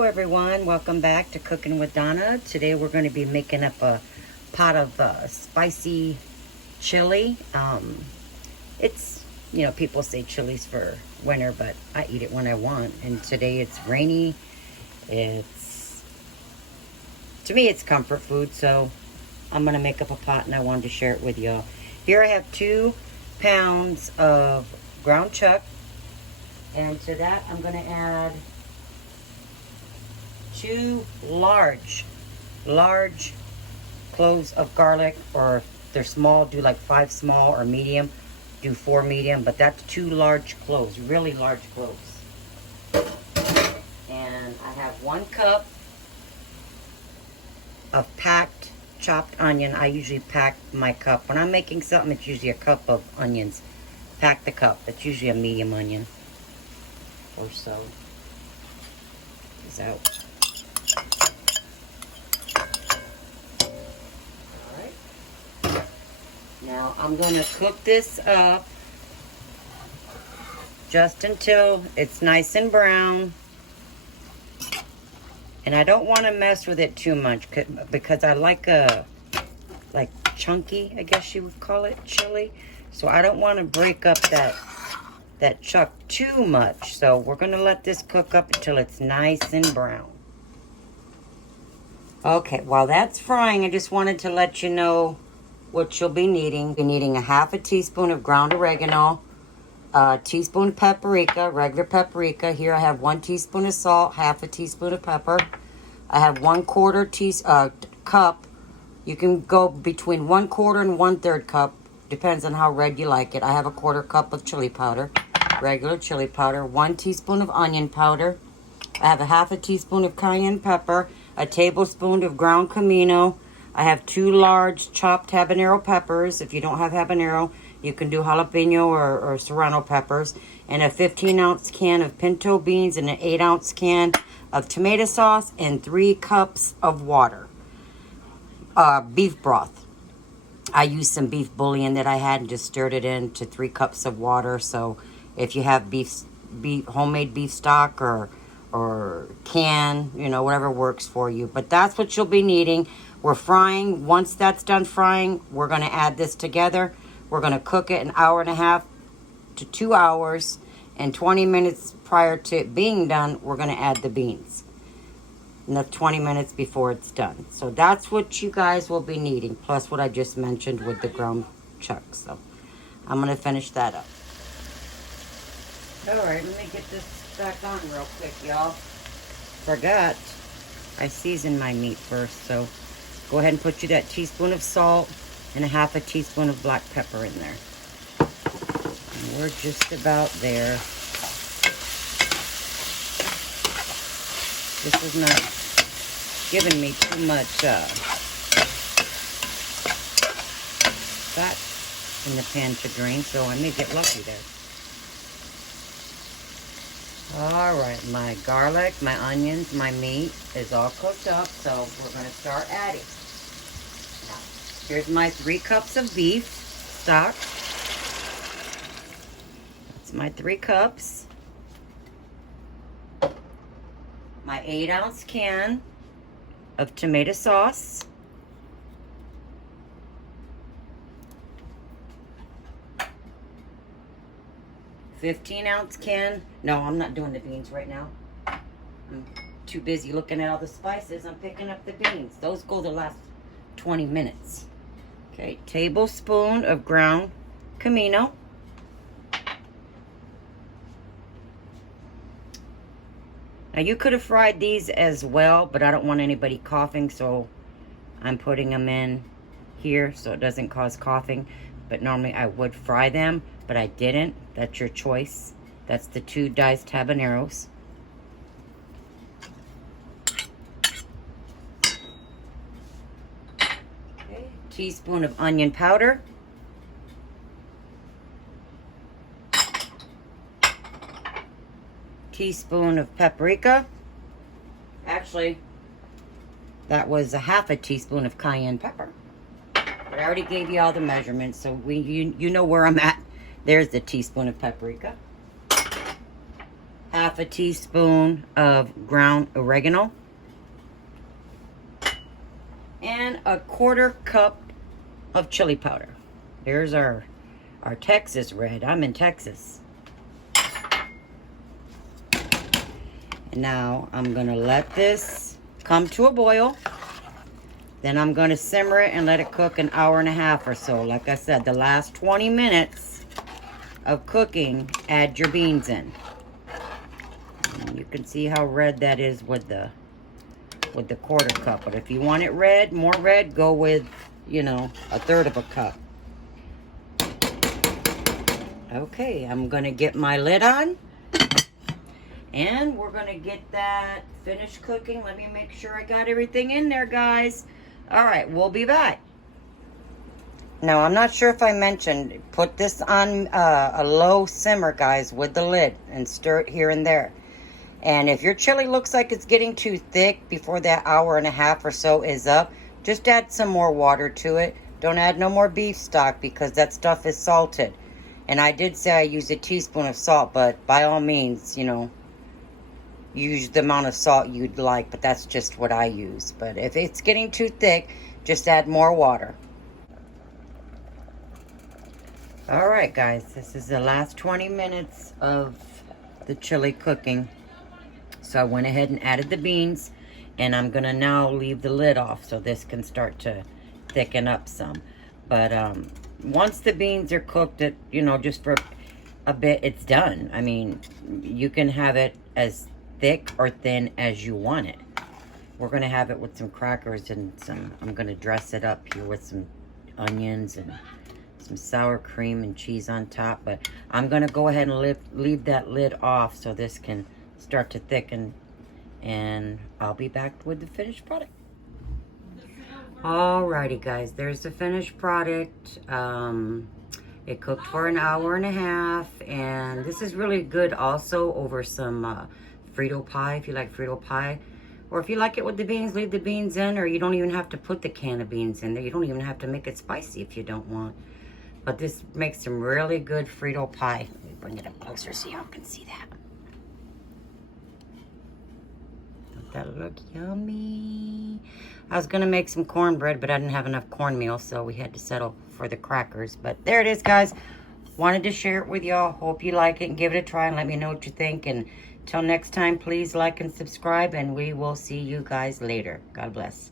Hello everyone, welcome back to Cooking with Donna. Today we're going to be making up a pot of spicy chili. It's, people say chili's for winter, but I eat it when I want. And today it's rainy. To me it's comfort food, so I'm going to make up a pot and I wanted to share it with y'all. Here I have 2 pounds of ground chuck, and to that I'm going to add 2 large cloves of garlic, or if they're small, do like 5 small, or medium, do 4 medium, but that's 2 large cloves, really large cloves. And I have 1 cup of packed chopped onion. I usually pack my cup. When I'm making something, it's usually a cup of onions. Pack the cup. It's usually a medium onion or so. These out. Now I'm going to cook this up just until it's nice and brown. And I don't want to mess with it too much because I like chunky, I guess you would call it, chili. So I don't want to break up that chuck too much. So we're going to let this cook up until it's nice and brown. Okay, while that's frying, I just wanted to let you know what you'll be needing. You're needing a half a teaspoon of ground oregano, a teaspoon of paprika, regular paprika. Here I have 1 teaspoon of salt, half a teaspoon of pepper. I have 1/4 cup. You can go between 1/4 and 1/3 cup, depends on how red you like it. I have a 1/4 cup of chili powder, regular chili powder, 1 teaspoon of onion powder. I have a half a teaspoon of cayenne pepper, a tablespoon of ground comino. I have 2 large chopped habanero peppers. If you don't have habanero, you can do jalapeno or serrano peppers. And a 15-ounce can of pinto beans and an 8-ounce can of tomato sauce and 3 cups of water. Beef broth. I used some beef bouillon that I had and just stirred it into 3 cups of water. So if you have homemade beef stock or can, whatever works for you. But that's what you'll be needing. We're frying. Once that's done frying, we're going to add this together. We're going to cook it 1.5 hours to 2 hours. And 20 minutes prior to it being done, we're going to add the beans. And that's 20 minutes before it's done. So that's what you guys will be needing, plus what I just mentioned with the ground chuck. So I'm going to finish that up. All right, let me get this back on real quick, y'all. Forgot, I seasoned my meat first, so go ahead and put you that teaspoon of salt and a half a teaspoon of black pepper in there. And we're just about there. This is not giving me too much fat in the pan to drain, so I may get lucky there. All right, my garlic, my onions, my meat is all cooked up, so we're going to start adding. Now, here's my 3 cups of beef stock. That's my 3 cups. My 8-ounce can of tomato sauce. $15-ounce can. No, I'm not doing the beans right now. I'm too busy looking at all the spices. I'm picking up the beans. Those go the last 20 minutes. Okay, tablespoon of ground comino. Now you could have fried these as well, but I don't want anybody coughing, so I'm putting them in here so it doesn't cause coughing. But normally I would fry them, but I didn't. That's your choice. That's the 2 diced habaneros. Okay, teaspoon of onion powder. Teaspoon of paprika. Actually, that was a half a teaspoon of cayenne pepper. But I already gave you all the measurements, so you know where I'm at. There's the teaspoon of paprika. half a teaspoon of ground oregano, and a 1/4 cup of chili powder. There's our Texas red. I'm in Texas. And now I'm gonna let this come to a boil. Then I'm gonna simmer it and let it cook 1.5 hours or so. Like I said, the last 20 minutes of cooking, add your beans in. And you can see how red that is with the 1/4 cup. But if you want it red, more red, go with, you know, 1/3 of a cup. Okay, I'm gonna get my lid on. And we're gonna get that finished cooking. Let me make sure I got everything in there, guys. All right, we'll be back. Now, I'm not sure if I mentioned, put this on a low simmer, guys, with the lid, and stir it here and there. And if your chili looks like it's getting too thick before that 1.5 hours or so is up, just add some more water to it. Don't add no more beef stock because that stuff is salted. And I did say I used a teaspoon of salt, but by all means, you know, use the amount of salt you'd like, but that's just what I use. But if it's getting too thick, just add more water. All right, guys, this is the last 20 minutes of the chili cooking. So I went ahead and added the beans, and I'm gonna now leave the lid off so this can start to thicken up some. But once the beans are cooked, you know, just for a bit, it's done. I mean, you can have it as thick or thin as you want it. We're gonna have it with some crackers and I'm gonna dress it up here with some onions and some sour cream and cheese on top. But I'm gonna go ahead and leave that lid off so this can start to thicken, and I'll be back with the finished product. Alrighty, guys, there's the finished product. It cooked for 1.5 hours, and this is really good also over some Frito pie, if you like Frito pie. Or if you like it with the beans, leave the beans in, or you don't even have to put the can of beans in there. You don't even have to make it spicy if you don't want. But this makes some really good Frito pie. Let me bring it up closer so y'all can see that. Don't that look yummy? I was gonna make some cornbread, but I didn't have enough cornmeal, so we had to settle for the crackers. But there it is, guys. Wanted to share it with y'all. Hope you like it and give it a try and let me know what you think. And till next time, please like and subscribe, and we will see you guys later. God bless.